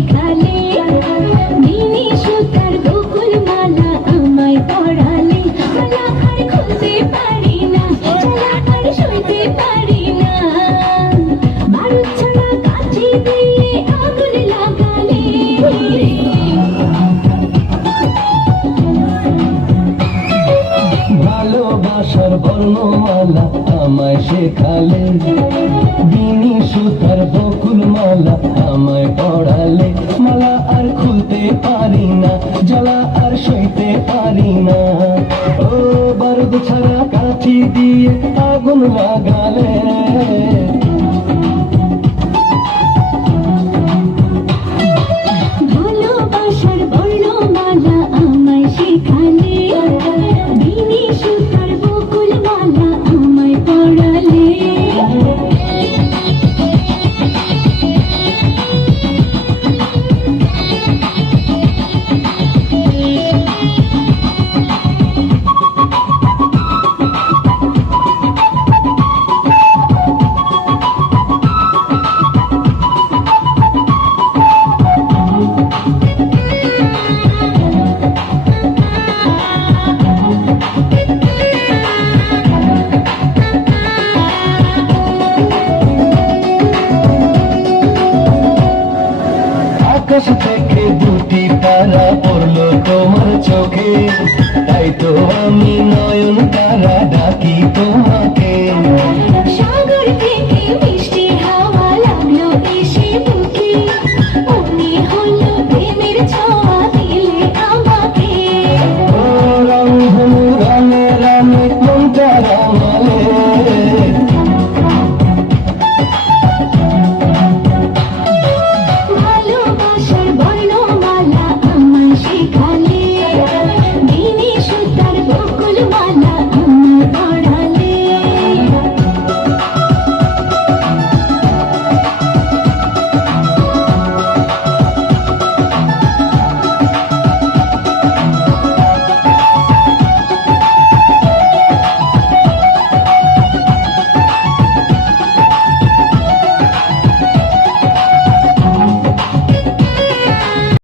শেখালে, mini সুতার বকুল মালা আমায় পরালে, মালা আর খুলতে পারি না, জ্বালা আর সইতে পারি না, বারুদ ছাড়া কাঠি দিয়ে আগুন লাগালে। ভালোবাসার বর্ণমালা আমায় শেখালে, বিনি সুতার বকুল মালা আমায় পড়ালে, মালা আর খুলতে পারি না, জ্বালা আর সইতে পারি না, ও বারুদ ছাড়া কাঠি দিয়ে আগুন লাগালে। ভালোবাসার বর্ণমালা আমায় শেখালে, বিনি সুতার বকুল মালা আমায় পরালে। আকাশ থেকে দুটি তারা পড়লো তোমার চোখে, তাই তো আমি নয়ন তারা ডাকি তোমাকে।